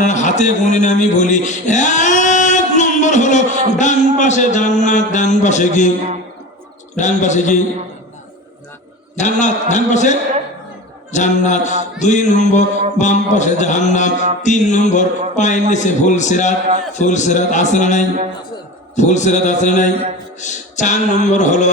আপনার হাতে গুনে আমি বলি। 1 নম্বর হলো ডান পাশে জান্নাত, ডান পাশে কি? ডান পাশে কি? জান্নাত, ডান পাশে জান্নাত। 2 নম্বর বাম পাশে জাহান্নাম। 3 নম্বর পায়ের নিচে ফুলসিরাত। ফুলসিরাত আছে না নাই? ফুলসিরাত আছে না নাই? 4 নম্বর হলো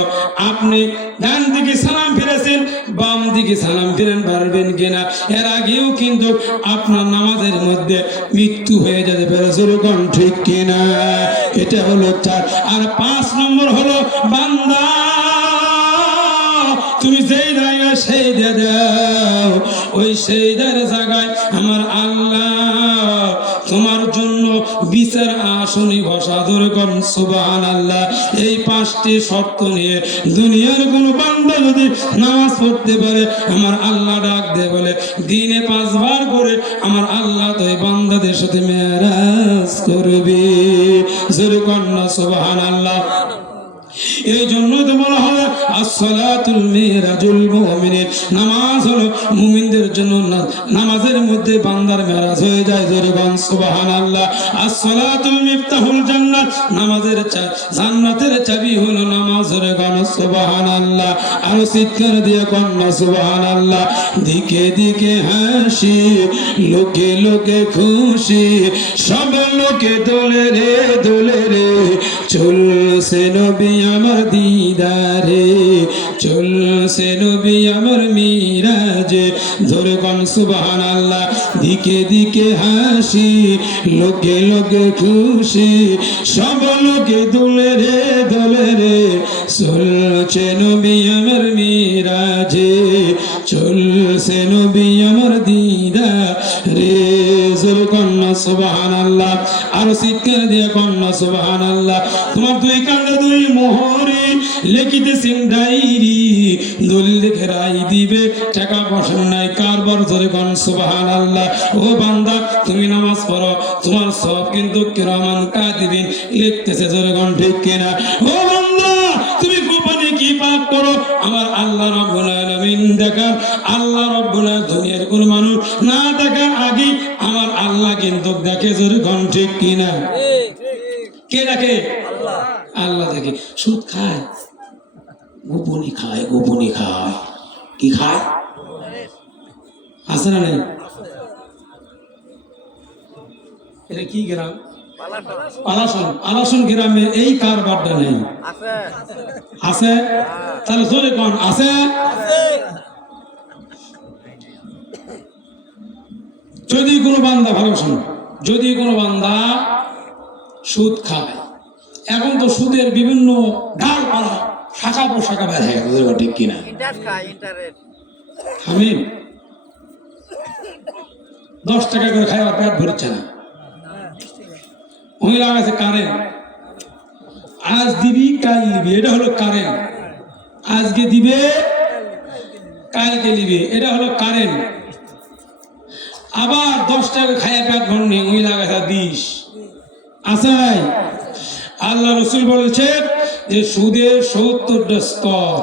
আপনি ডান দিকে সালাম ফিরেছেন, বাম দিকে সালাম ফিরেন পারবেন কিনা। এর আগেও কিন্তু আপনার নামাজের মধ্যে মৃত্যু হয়ে যেতে পারে, যেরকম ঠিক কিনা। এটা হলো 4। আর 5 নম্বর হলো বান্দা তুমি যেই জায়গায় সেজদা দাও, ওই সেজদার জায়গায় আমার আল্লাহ তোমার জন্য বিচার আসনে বসা। ধরে কোন সুবহানাল্লাহ। এই 5টি শর্ত নিয়ে দুনিয়ার কোন বান্দা যদি নামাজ পড়তে পারে, আমার আল্লাহ ডাক দেয় বলে দিনে 5 বার করে আমার আল্লাহ তো এই বান্দাদের সাথে মেরাজ করবে। জোরে কোন সুবহানাল্লাহ। এই জন্য তো বলা হয় আসসালাতুল মিরাজুল মুমিনিন, নামাজ হলো মুমিনদের জন্য। নামাজের মধ্যে বান্দার মেরাজ হয়ে যায়। জোরে বল সুবহানাল্লাহ। আসসালাতুল মিফতাহুল জান্নাত, নামাজের জান্নাতের চাবি হলো নামাজ। জোরে বল সুবহানাল্লাহ। আর চিৎকার দিয়ে কন্যা সুবহানাল্লাহ। দিকে দিকে হাসি, লোকে লোকে খুশি, সব লোকে দোলে রে দোলে রে, চলছে নবী আমার দিদারে, চলছে নবী আমার মিরাজে। ধরে কোন সুবহানাল্লাহ। দিকে দিকে হাসি, লোকে লোকে খুশি, সব লোকে দোলে রে দোলে রে, চলছে নবী আমার মিরাজে, চলছে নবী আমার দিদারে। জোরে কন্যা সুবহানাল্লাহ। আর চিৎকার দিয়ে কন্যা সুবহানাল্লাহ। তোমার 2 কাণ্ডে 2 মোহরে লিখিতেছেন ডায়েরি, দলিল দেখে রায় দিবে, টাকা পয়সা নাই কারবার। জোরে কোন সুবহানাল্লাহ। ও বান্দা তুমি নামাজ পড়ো, তোমার সব কিন্তু কিরামান কাতিবিন লিখতেছে। জোরে কোন ঠিক কিনা। ও বান্দা তুমি গোপনে কি পাপ করো, আমার আল্লাহ রাব্বুল আলামিন দেখার। আল্লাহ রাব্বুল আলামিন দুনিয়ার কোন মানুষ না দেখার আগে আমার আল্লাহ কিন্তু দেখে। জোরে কোন ঠিক কিনা। কে দেখে? আল্লাহ। আল্লাহ দেখে। সুদ খায়, গোপনে খায়, গোপনে খায়। কি খায়? আছে না নাই? এটা কি গ্রাম? আলাসন। আলাসন গ্রামে এই কারবারটা নেই? আছে। তাহলে জোরে কোন আছে। যদি কোনো বান্দা, ভালো শোনো, যদি কোনো বান্দা সুদ খায়, এখন তো সুদের বিভিন্ন ডালপালা শাখা প্রশাখা বের হয়ে গেছে। ঠিক কিনা। আমি 10 টাকা করে খাই আর পেট ভরছে না। মহিলা আছে কারেন্ট, আজ দিবি কাল নিবি, এটা হলো কারেন্ট। আজকে দিবে কালকে নিবে, এটা হলো কারেন্ট। আবার 10 টাকা খাইয়া পেট ভরনি, মহিলা আছে 20 আছে নাই? আল্লাহ রাসূল বলেছেন যে সুদের 70টা স্তর।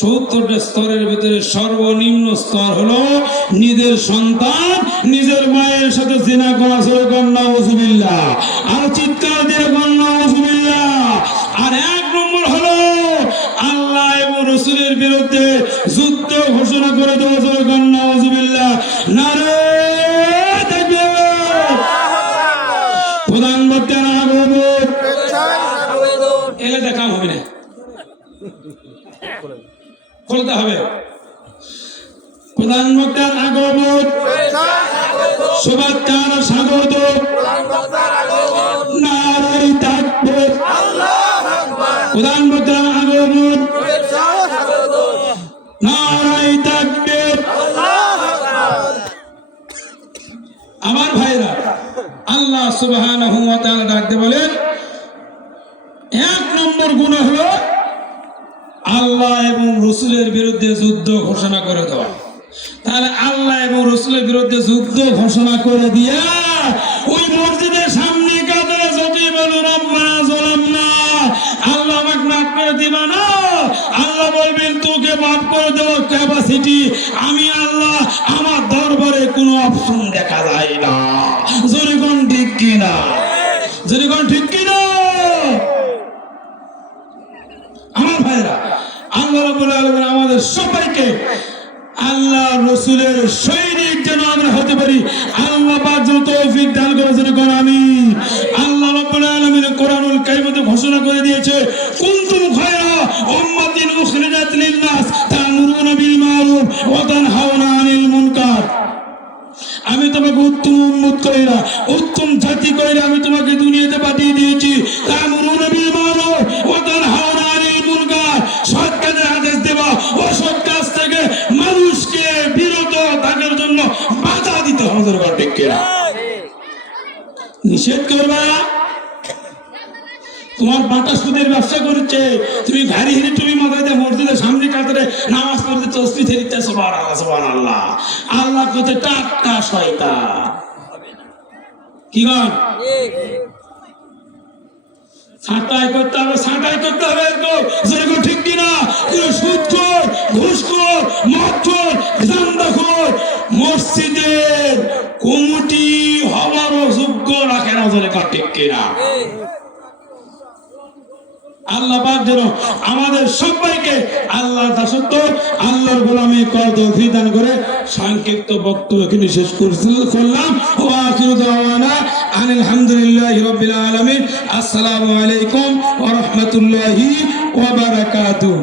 70টা স্তরের ভিতরে সর্বনিম্ন স্তর হলো নিজের সন্তান নিজের মায়ের সাথে জিনা করা। জোরে বল নাউযুবিল্লাহ। আর চিৎকার দিয়ে বল নাউযুবিল্লাহ। আর 1 নম্বর হলো আল্লাহ এবং রাসূলের বিরুদ্ধে যুদ্ধ ঘোষণা করে দেওয়া। জোরে বল নাউযুবিল্লাহ। নারে তাকবীর। প্রধানমন্ত্রী আগমন এলে দেখা হবে না, খুলতে হবে। প্রধানমন্ত্রীর আগমন, শুভেচ্ছার স্বাগত, নারে তাকবীর। প্রধানমন্ত্রীর আগমন, নারে তাকবীর। আমার ভাইরা, আল্লাহ সুবহানাহু ওয়া তাআলা ডাকতে বলেন 1 নম্বর গুনাহ হলো আল্লাহ এবং রাসূলের বিরুদ্ধে যুদ্ধ ঘোষণা করে দেওয়া। তাহলে আল্লাহ এবং রাসূলের বিরুদ্ধে যুদ্ধ ঘোষণা করে দিয়া ওই মসজিদের সামনে কাঁদে যদি বলো রব্বানা যালামনা, আল্লাহ আমাকে মাফ করে দিবা না, আল্লাহ আল্লাহ বলবেন তোকে মাফ করে দেওয়ার ক্যাপাসিটি আমি আল্লাহ, আমার দরবারে কোনো অপশন দেখা যায় না। জোরে কোন ঠিক কিনা, জোরে কোন ঠিক কিনা। আমার ভাইরা, আল্লাহ রাব্বুল আলামিন আমাদের সবাইকে আল্লাহ রসুলের সৈনিক যেন আমরা হতে পারি, আল্লাহ পাক যেন তৌফিক দান করে। যেন কোন আমিন। আল্লাহ রাব্বুল আলামিন কোরআনুল কারীমে ঘোষণা করে দিয়েছে, কুনতুম খায়রা উম্মাতিন উখরিজাত লিন-নাস তা'মুরুনা বিল মা'রুফ ওয়া তানহাউনা আনিল মুনকার। আমি তোমাকে উত্তম উম্মত কইরা, উত্তম জাতি কইরা আমি তোমাকে দুনিয়াতে পাঠিয়ে দিয়েছি। তা'মুরুনা বিল মা'রুফ ওয়া তানহাউনা আনিল মুনকার, সৎ কাজের আদেশ দেবা, অসৎ কাজ থেকে মানুষকে বিরত থাকার জন্য বাধা দিতে হবে। ঠিক কিনা? নিষেধ করবা। তোমার বাটা সুদের ব্যবসা করছে, তুমি গাড়ি হিরে তুমি মাথায় দিয়ে মসজিদের সামনে কাতারে নামাজ পড়তে তসবিহ দিতে সুবহানাল্লাহ সুবহানাল্লাহ। আল্লাহ কইতে টাটকা শয়তান। কি গান? ছাঁটাই করতে হবে, ছাঁটাই করতে হবে। যেরকম ঠিক কিনা? সুদখোর, ঘুষখোর, মদখোর, জান্দাখোর মসজিদের কমিটি হওয়ারও যোগ্য রাখে না। যেরকম ঠিক কিনা? আল্লাহ পাক যেন আমাদের সবাইকে আল্লাহর দাসত্ব, আল্লাহর গোলামি করার তৌফিক দান করে। সংক্ষিপ্ত বক্তব্য এখানে শেষ করলাম। ওয়া আখিরু দাওয়ানা আনিল হামদুলিল্লাহি রাব্বিল আলামিন। আসসালামু আলাইকুম ওয়া রাহমাতুল্লাহি ওয়া বারাকাতুহু।